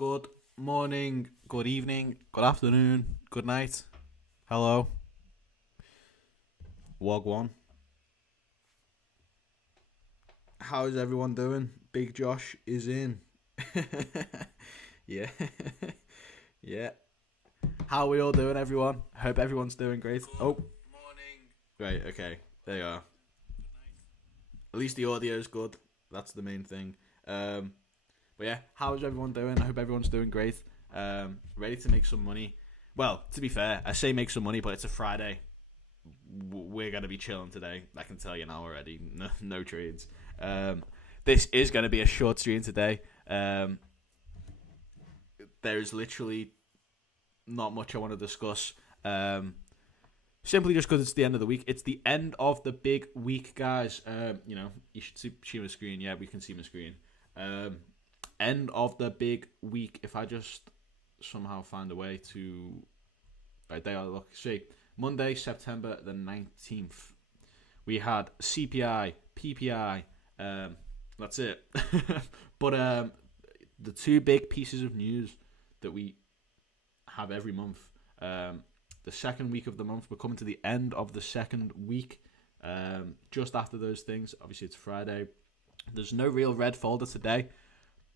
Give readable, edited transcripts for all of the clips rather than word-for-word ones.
Good morning, good evening, good afternoon, good night. Hello. Wagwan. How's everyone doing? Big Josh is in. Yeah. Yeah. How are we all doing, everyone? Hope everyone's doing great. Oh, right, okay. There you are. At least the audio is good. That's the main thing. But yeah, how's everyone doing? I hope everyone's doing great. Ready to make some money. Well, to be fair, I say make some money, but it's a Friday. We're going to be chilling today. I can tell you now already. No trades. This is going to be a short stream today. There's literally not much I want to discuss. Simply just because it's the end of the week. It's the end of the big week, guys. You should see my screen. Yeah, we can see my screen. End of the big week. If I just somehow find a way to... Right there, look. See, Monday, September the 19th. We had CPI, PPI. That's it. But the two big pieces of news that we have every month. The second week of the month. We're coming to the end of the second week. Just after those things. Obviously, it's Friday. There's no real red folder today.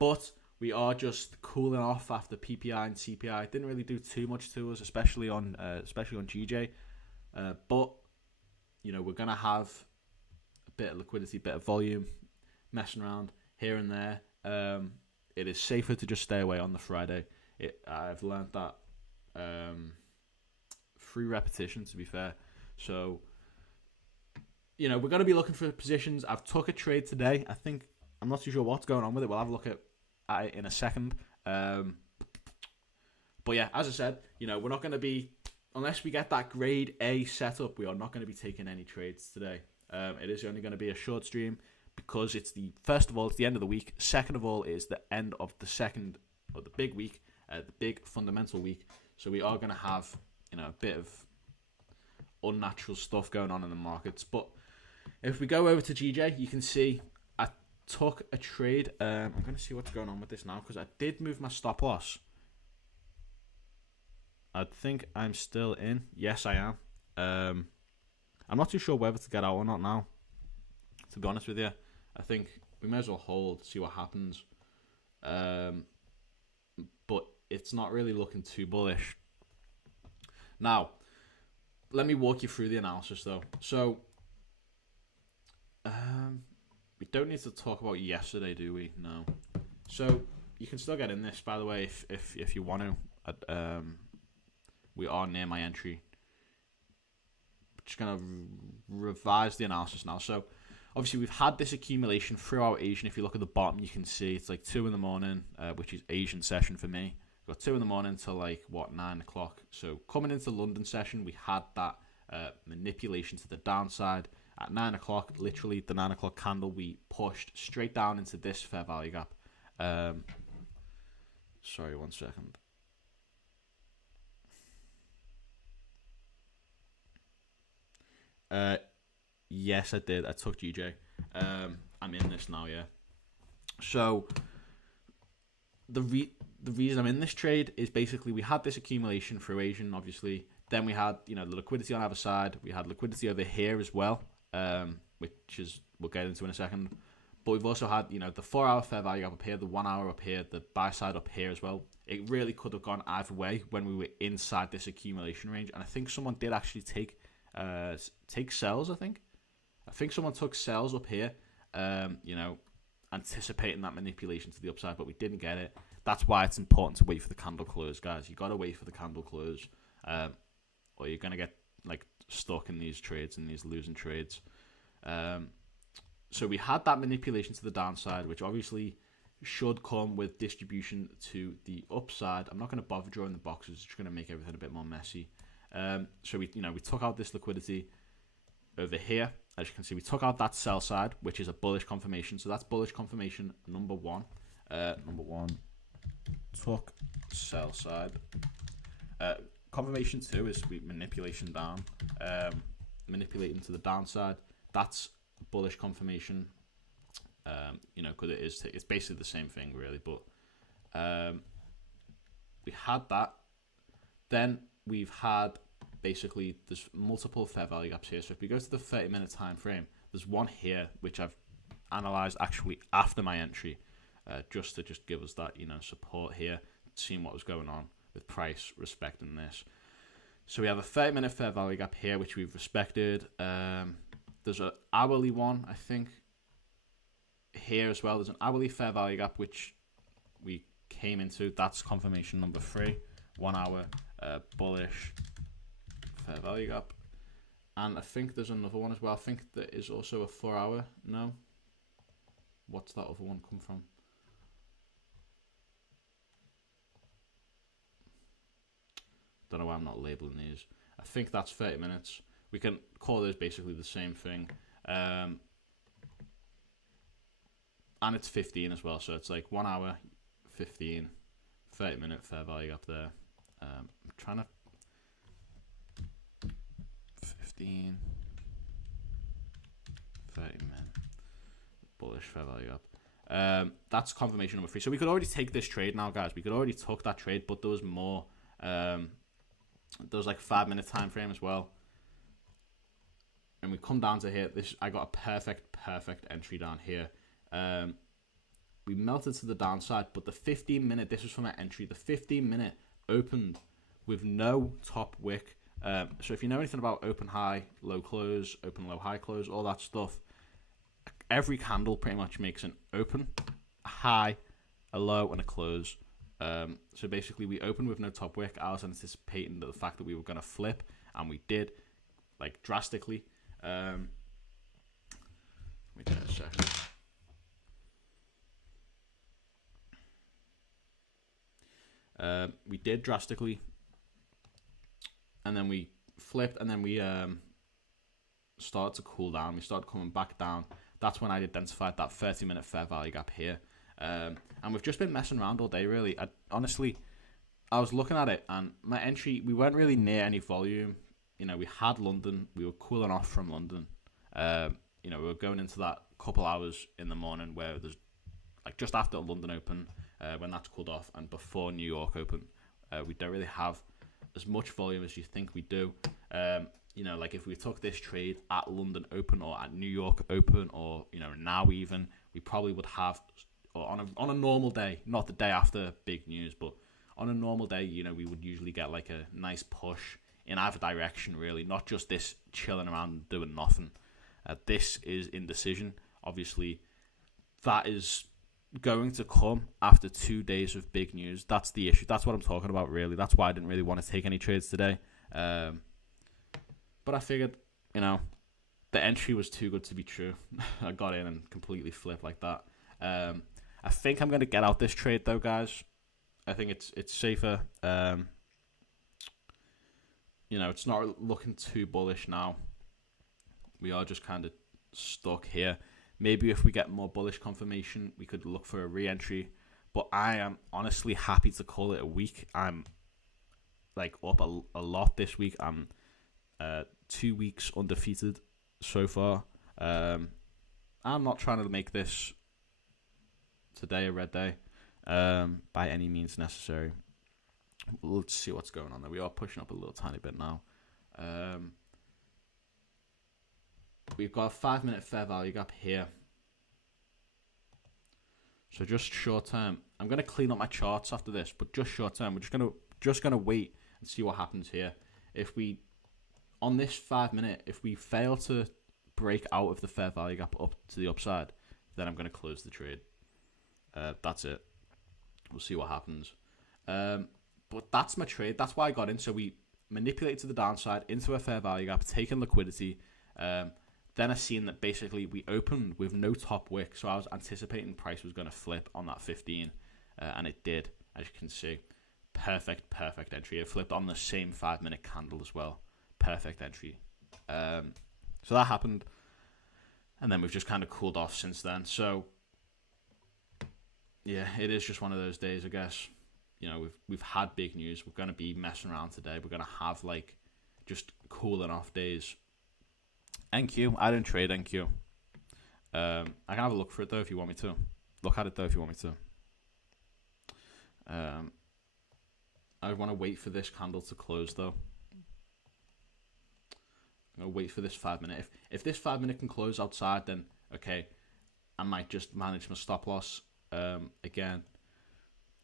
But we are just cooling off after PPI and CPI. It didn't really do too much to us, especially on GJ. But we're gonna have a bit of liquidity, bit of volume, messing around here and there. It is safer to just stay away on the Friday. I've learned that through repetition, to be fair. So we're gonna be looking for positions. I've took a trade today. I'm not too sure what's going on with it. We'll have a look at it in a second. But yeah, as I said, we're not going to be, unless we get that grade A setup, we are not going to be taking any trades today. It is only going to be a short stream because first of all, it's the end of the week. Second of all, it's the end of the big week, the big fundamental week. So we are going to have, a bit of unnatural stuff going on in the markets. But if we go over to GJ, you can see took a trade. I'm going to see what's going on with this now because I did move my stop loss. I think I'm still in. Yes, I am. I'm not too sure whether to get out or not now, to be honest with you. I think we may as well hold, see what happens. But it's not really looking too bullish. Now, let me walk you through the analysis though. So, we don't need to talk about yesterday, do we? No. So you can still get in this, by the way, if you want to. We are near my entry. Just gonna revise the analysis now. So obviously we've had this accumulation throughout Asian. If you look at the bottom, you can see it's like 2 a.m, which is Asian session for me. We've got 2 a.m. till 9 o'clock. So coming into London session, we had that manipulation to the downside. At 9 o'clock, literally the 9 o'clock candle, we pushed straight down into this fair value gap. Sorry, 1 second. Yes, I did. I took GJ. I'm in this now, yeah. So the reason I'm in this trade is basically we had this accumulation through Asian, obviously. Then we had the liquidity on the other side. We had liquidity over here as well. Which is we'll get into in a second, but we've also had the 4-hour fair value up here, the 1 hour up here, the buy side up here as well. It really could have gone either way when we were inside this accumulation range, and I think someone did actually take sells. I think someone took sells up here, anticipating that manipulation to the upside, but we didn't get it. That's why it's important to wait for the candle close, guys. You gotta wait for the candle close, or you're gonna get stuck in these trades and these losing trades. So we had that manipulation to the downside, which obviously should come with distribution to the upside. I'm not going to bother drawing the boxes; it's just going to make everything a bit more messy. So we took out this liquidity over here. As you can see, we took out that sell side, which is a bullish confirmation. So that's bullish confirmation number one. Took sell side. Confirmation 2 is manipulation down, manipulating to the downside. That's bullish confirmation, because it's basically the same thing really. But we had that. Then we've had basically there's multiple fair value gaps here. So if we go to the 30-minute time frame, there's one here which I've analyzed actually after my entry, just to give us that support here, seeing what was going on with price, respecting this. So we have a 30-minute fair value gap here which we've respected. There's an hourly one, I think, here as well. There's an hourly fair value gap which we came into. That's confirmation number 3. 1 hour bullish fair value gap. And I think there's another one as well. I think there is also a 4 hour. No? What's that other one come from? Don't know why I'm not labeling these. I think that's 30 minutes. We can call those basically the same thing. And it's 15 as well. So it's like 1 hour, 15, 30-minute fair value up there. I'm trying to 15, 30 minute bullish fair value up. That's confirmation number 3. So we could already take this trade now, guys. We could already took that trade, but there was more. There was like 5-minute time frame as well. And we come down to here. This I got a perfect entry down here. We melted to the downside, but the 15-minute, this was from my entry, the 15-minute opened with no top wick. So if you know anything about open high, low close, open low high close, all that stuff, every candle pretty much makes an open, a high, a low, and a close. So basically we opened with no top wick. I was anticipating the fact that we were going to flip, and we did, like drastically. Let me do a second. We did drastically, and then we flipped, and then we started to cool down. We started coming back down. That's when I identified that 30-minute fair value gap here. And we've just been messing around all day, really. Honestly, I was looking at it, and my entry, we weren't really near any volume. We had London. We were cooling off from London. We were going into that couple hours in the morning where there's like just after London Open, when that's cooled off, and before New York Open. We don't really have as much volume as you think we do. Like if we took this trade at London Open or at New York Open, or now even, we probably would have, or on a normal day, not the day after big news, but on a normal day, we would usually get like a nice push in either direction, really, not just this chilling around and doing nothing. This is indecision. Obviously, that is going to come after 2 days of big news. That's the issue. That's what I'm talking about, really. That's why I didn't really want to take any trades today. But I figured, the entry was too good to be true. I got in and completely flipped like that. I think I'm going to get out this trade, though, guys. I think it's safer. It's not looking too bullish now. We are just kind of stuck here. Maybe if we get more bullish confirmation, we could look for a re-entry. But I am honestly happy to call it a week. I'm like up a lot this week. I'm 2 weeks undefeated so far. I'm not trying to make this today a red day by any means necessary. Let's see what's going on there. We are pushing up a little tiny bit now. We've got a 5-minute fair value gap here. So just short term. I'm going to clean up my charts after this, but just short term. We're just gonna wait and see what happens here. If we, on this 5-minute, if we fail to break out of the fair value gap up to the upside, then I'm going to close the trade. That's it. We'll see what happens. But that's my trade. That's why I got in. So we manipulated to the downside into a fair value gap, taking liquidity. Then I seen that basically we opened with no top wick. So I was anticipating price was going to flip on that 15. And it did, as you can see. Perfect entry. It flipped on the same 5-minute candle as well. Perfect entry. So that happened. And then we've just kind of cooled off since then. So yeah, it is just one of those days, I guess. We've had big news. We're going to be messing around today. We're going to have like just cooling off days. NQ. I didn't trade NQ. I can have a look for it though if you want me to. Look at it though if you want me to. I want to wait for this candle to close though. I'm gonna wait for this 5 minute. If this 5 minute can close outside, then okay, I might just manage my stop loss again.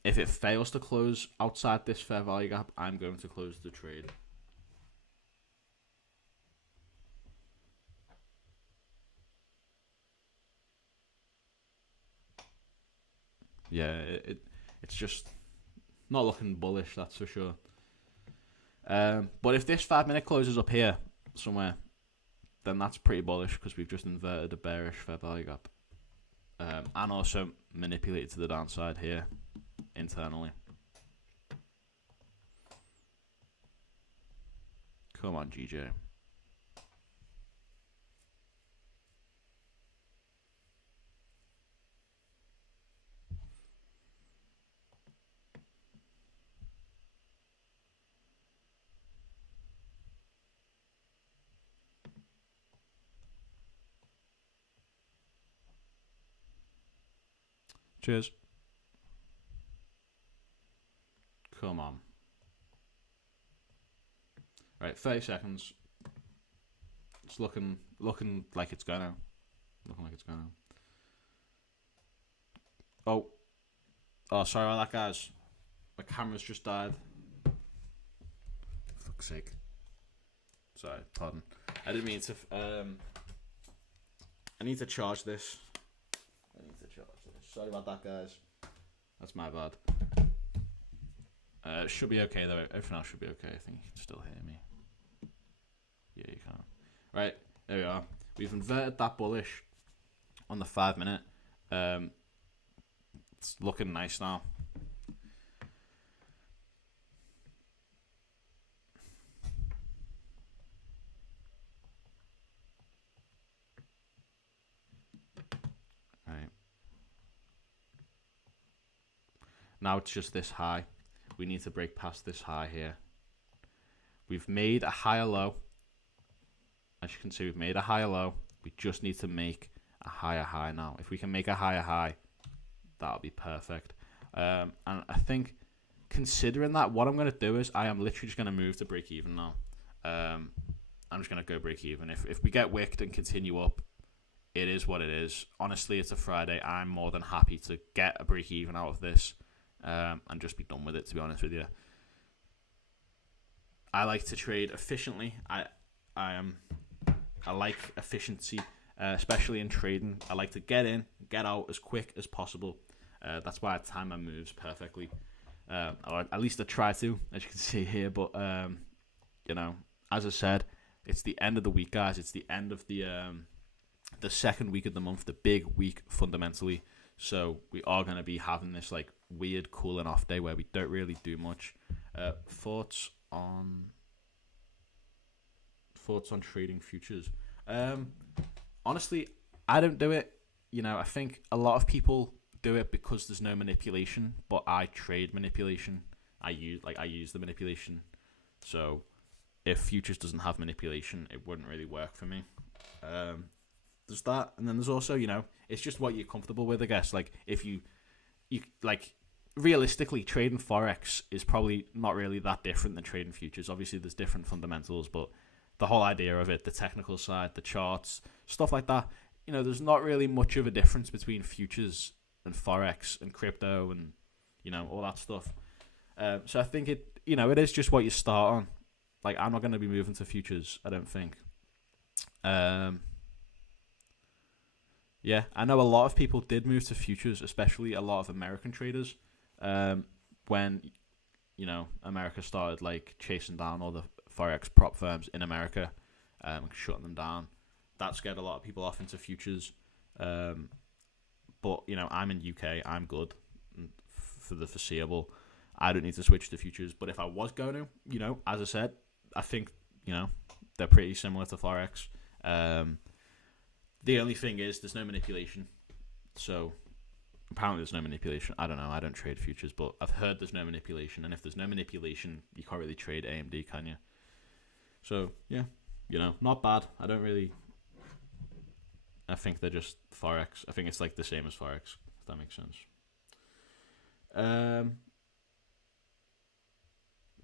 If it fails to close outside this fair value gap, I'm going to close the trade. Yeah, it's just not looking bullish, that's for sure. But if this 5 minute closes up here somewhere, then that's pretty bullish because we've just inverted a bearish fair value gap. And also manipulated to the downside here internally. Come on, GJ. Cheers. Come on. Right, 30 seconds. It's looking like it's going now. Looking like it's going now. Oh, sorry about that, guys. My camera's just died. For fuck's sake. Sorry, pardon. I didn't mean to. I need to charge this. Sorry about that, guys. That's my bad. It should be okay though. Everything else should be okay. I think you can still hear me. Yeah, you can. Right, there we are. We've inverted that bullish on the 5 minute. It's looking nice now. Right. Now it's just this high. We need to break past this high here. We've made a higher low. As you can see, we've made a higher low. We just need to make a higher high now. If we can make a higher high, that'll be perfect. And I think, considering that, what I'm going to do is I am literally just going to move to break even now. I'm just going to go break even. If we get wicked and continue up, it is what it is. Honestly, it's a Friday. I'm more than happy to get a break even out of this. And just be done with it, to be honest with you. I like to trade efficiently. I like efficiency, especially in trading. I like to get in, get out as quick as possible. That's why I time my moves perfectly. Or at least I try to, as you can see here. But you know, as I said, it's the end of the week, guys. It's the end of the second week of the month, the big week fundamentally. So we are going to be having this like weird cooling off day where we don't really do much. Thoughts on trading futures? Honestly, I don't do it. You know, I think a lot of people do it because there's no manipulation, but I trade manipulation. I use the manipulation. So if futures doesn't have manipulation, it wouldn't really work for me. There's that, and then there's also, you know, it's just what you're comfortable with, I guess. Like if you like, realistically, trading Forex is probably not really that different than trading futures. Obviously, there's different fundamentals, but the whole idea of it, the technical side, the charts, stuff like that, you know, there's not really much of a difference between futures and Forex and crypto and, you know, all that stuff. So I think it is just what you start on. Like, I'm not going to be moving to futures, I don't think. Yeah, I know a lot of people did move to futures, especially a lot of American traders, when, you know, America started like chasing down all the Forex prop firms in America, shutting them down. That scared a lot of people off into futures. But, you know, I'm in UK, I'm good for the foreseeable. I don't need to switch to futures. But if I was going to, you know, as I said, I think, you know, they're pretty similar to Forex. The only thing is there's no manipulation. So apparently there's no manipulation. I don't know. I don't trade futures, but I've heard there's no manipulation. And if there's no manipulation, you can't really trade AMD, can you? So, yeah, you know, not bad. I think they're just Forex. I think it's like the same as Forex, if that makes sense.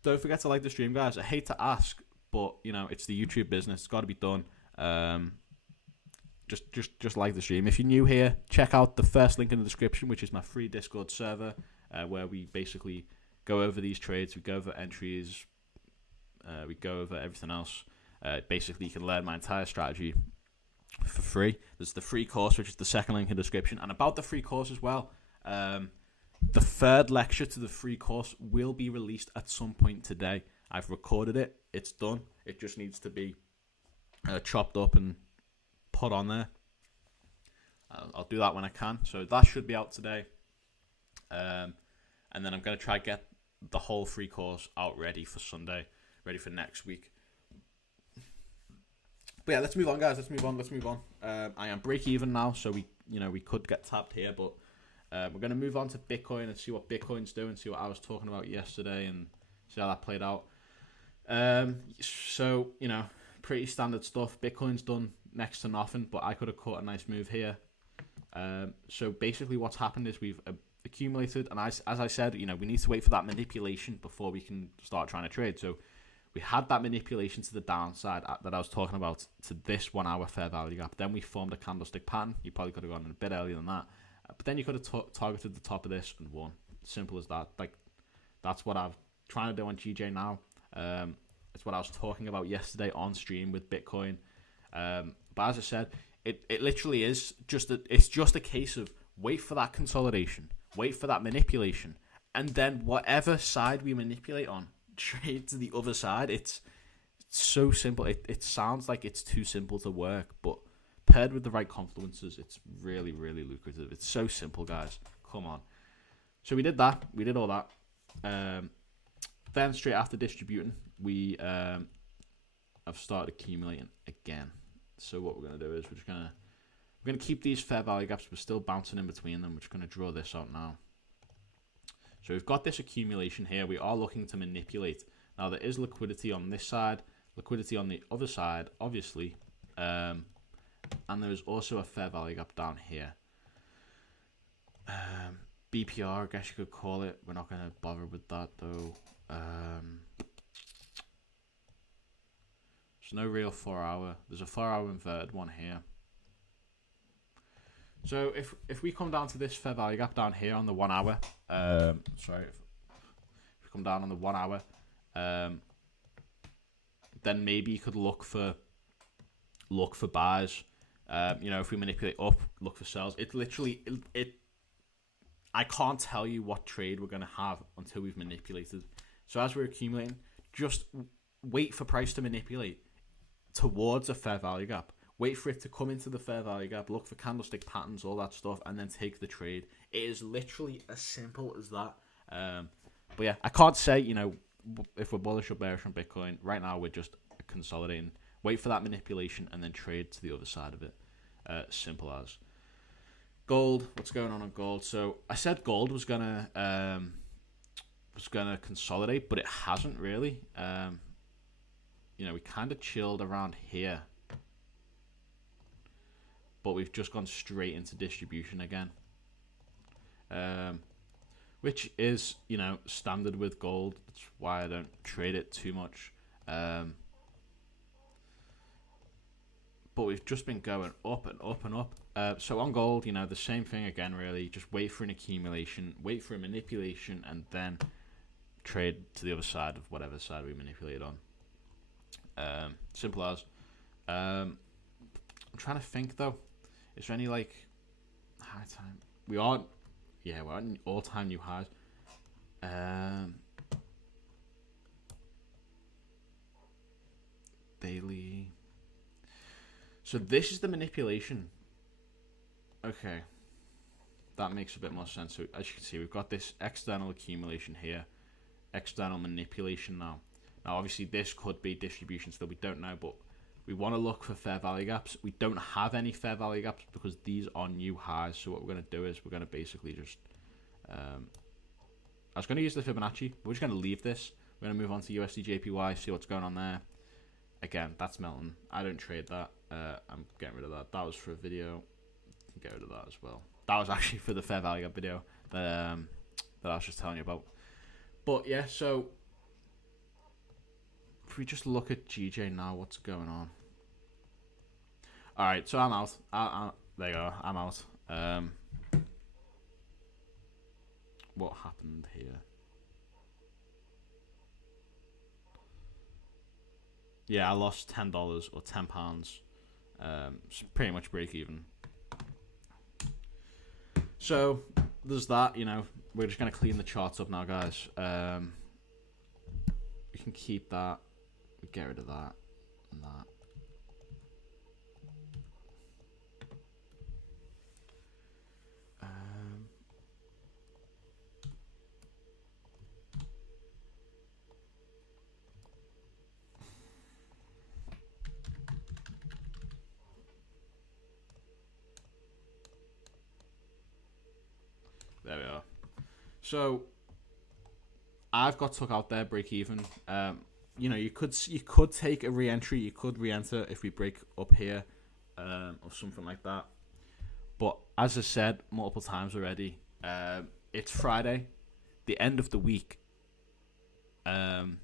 Don't forget to like the stream, guys. I hate to ask, but you know it's the YouTube business. It's got to be done. Just like the stream. If you're new here, check out the first link in the description, which is my free Discord server, where we basically go over these trades, we go over entries, we go over everything else. Basically, you can learn my entire strategy for free. There's the free course, which is the second link in the description. And about the free course as well, the third lecture to the free course will be released at some point today. I've recorded it. It's done. It just needs to be chopped up and put on there. I'll do that when I can. So that should be out today. And then I'm going to try get the whole free course out ready for Sunday, ready for next week. But yeah, let's move on, guys. Let's move on. I am break even now, so we could get tapped here, but we're going to move on to Bitcoin and see what Bitcoin's doing, see what I was talking about yesterday, and see how that played out. So pretty standard stuff. Bitcoin's done next to nothing, but I could have caught a nice move here. So basically what's happened is we've accumulated, and as I said, we need to wait for that manipulation before we can start trying to trade. So we had that manipulation to the downside that I was talking about to this 1 hour fair value gap. Then we formed a candlestick pattern. You probably could have gone in a bit earlier than that, but then you could have targeted the top of this and won. Simple as that. Like, that's what I'm trying to do on GJ now. It's what I was talking about yesterday on stream with Bitcoin. But as I said, it literally is just a case of wait for that consolidation, wait for that manipulation, and then whatever side we manipulate on, trade to the other side. It's so simple. It sounds like it's too simple to work, but paired with the right confluences, it's really, really lucrative. It's so simple, guys. Come on. So we did that. We did all that. Then straight after distributing, we have started accumulating again. So what we're going to do is we're going to keep these fair value gaps. We're still bouncing in between them. We're just going to draw this out now. So we've got this accumulation here. We are looking to manipulate. Now there is liquidity on this side, liquidity on the other side, obviously. And there is also a fair value gap down here. BPR, I guess you could call it. We're not going to bother with that though. There's no real 4 hour. There's a 4 hour inverted one here. So if we come down to this fair value gap down here on the 1 hour, if we come down on the 1 hour, then maybe you could look for buys. If we manipulate up, look for sells. It literally I can't tell you what trade we're gonna have until we've manipulated. So as we're accumulating, just wait for price to manipulate towards a fair value gap. Wait for it to come into the fair value gap, look for candlestick patterns, all that stuff, and then take the trade. It is literally as simple as that. But yeah, I can't say, if we're bullish or bearish on Bitcoin. Right now, we're just consolidating. Wait for that manipulation and then trade to the other side of it. Simple as. Gold, what's going on gold? So I said gold was gonna consolidate, but it hasn't really. We kind of chilled around here, but we've just gone straight into distribution again, which is standard with gold. That's why I don't trade it too much. But we've just been going up and up and up. So on gold, the same thing again, really. Just wait for an accumulation, wait for a manipulation, and then trade to the other side of whatever side we manipulate on. Simple as. I'm trying to think, though. Is there any, high time? We're at all-time new highs. Daily. So this is the manipulation. Okay. That makes a bit more sense. So as you can see, we've got this external accumulation here. External manipulation now. Now, obviously, this could be distribution still. We don't know, but we want to look for fair value gaps. We don't have any fair value gaps because these are new highs. So what we're going to do is we're going to basically just... I was going to use the Fibonacci. We're just going to leave this. We're going to move on to USD JPY, see what's going on there. Again, that's melting. I don't trade that. I'm getting rid of that. That was for a video. Get rid of that as well. That was actually for the fair value gap video that I was just telling you about. But yeah, so if we just look at GJ now, what's going on? All right, so I'm out. There you go. I'm out. What happened here? Yeah, I lost $10 or £10. Pretty much break even. So there's that. We're just gonna clean the charts up now, guys. We can keep that. We get rid of that and that. There we are. So I've got took out there, break even. You could take a re-entry. You could re-enter if we break up here, or something like that. But as I said multiple times already, it's Friday, the end of the week, the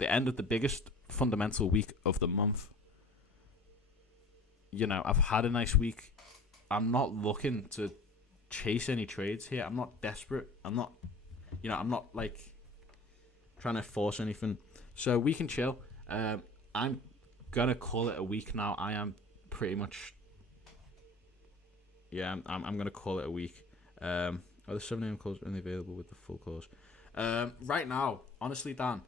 end of the biggest fundamental week of the month. I've had a nice week. I'm not looking to chase any trades here. I'm not desperate. I'm not like trying to force anything. So we can chill. I'm gonna call it a week now. I am pretty much. Yeah, I'm gonna call it a week. Are the 7 a.m. calls only available with the full calls? Right now, honestly, Dan,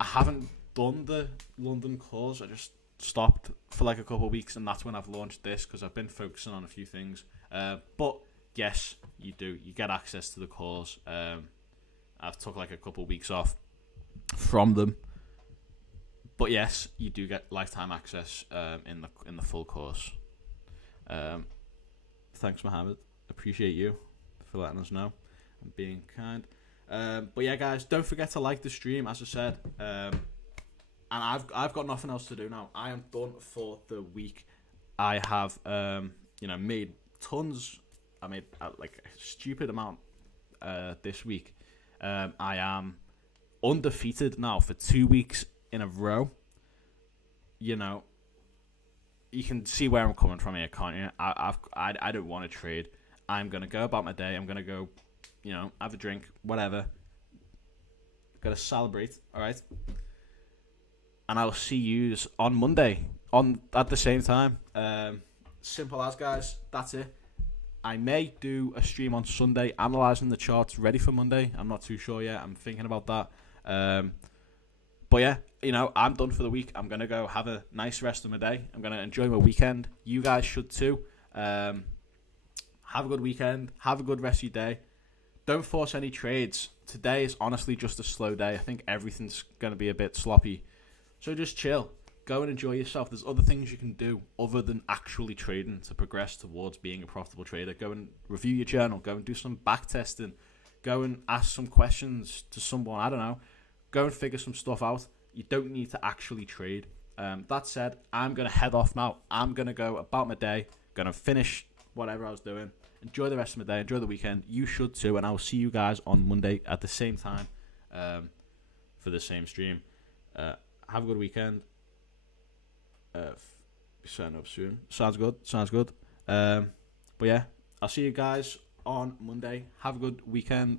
I haven't done the London calls. I just stopped for like a couple of weeks, and that's when I've launched this because I've been focusing on a few things. But yes, you do. You get access to the calls. I've took like a couple of weeks off from them, but yes, you do get lifetime access in the full course. Thanks, Mohammed. Appreciate you for letting us know and being kind. But yeah, guys, don't forget to like the stream, as I said. And I've got nothing else to do now. I am done for the week. I have made tons. I made like a stupid amount this week. I am undefeated now for 2 weeks in a row. You can see where I'm coming from here, can't you? I don't want to trade. I'm gonna go about my day. I'm gonna go, have a drink, whatever. Gotta celebrate, all right. And I'll see you on Monday at the same time. Simple as, guys. That's it. I may do a stream on Sunday analysing the charts ready for Monday. I'm not too sure yet. I'm thinking about that. But yeah, I'm done for the week. I'm going to go have a nice rest of my day. I'm going to enjoy my weekend. You guys should too. Have a good weekend. Have a good rest of your day. Don't force any trades. Today is honestly just a slow day. I think everything's going to be a bit sloppy. So just chill. Go and enjoy yourself. There's other things you can do other than actually trading to progress towards being a profitable trader. Go and review your journal. Go and do some back testing. Go and ask some questions to someone. I don't know. Go and figure some stuff out. You don't need to actually trade. That said, I'm going to head off now. I'm going to go about my day. Going to finish whatever I was doing. Enjoy the rest of my day. Enjoy the weekend. You should too. And I'll see you guys on Monday at the same time for the same stream. Have a good weekend. Be setting up soon. Sounds good. But yeah, I'll see you guys on Monday. Have a good weekend.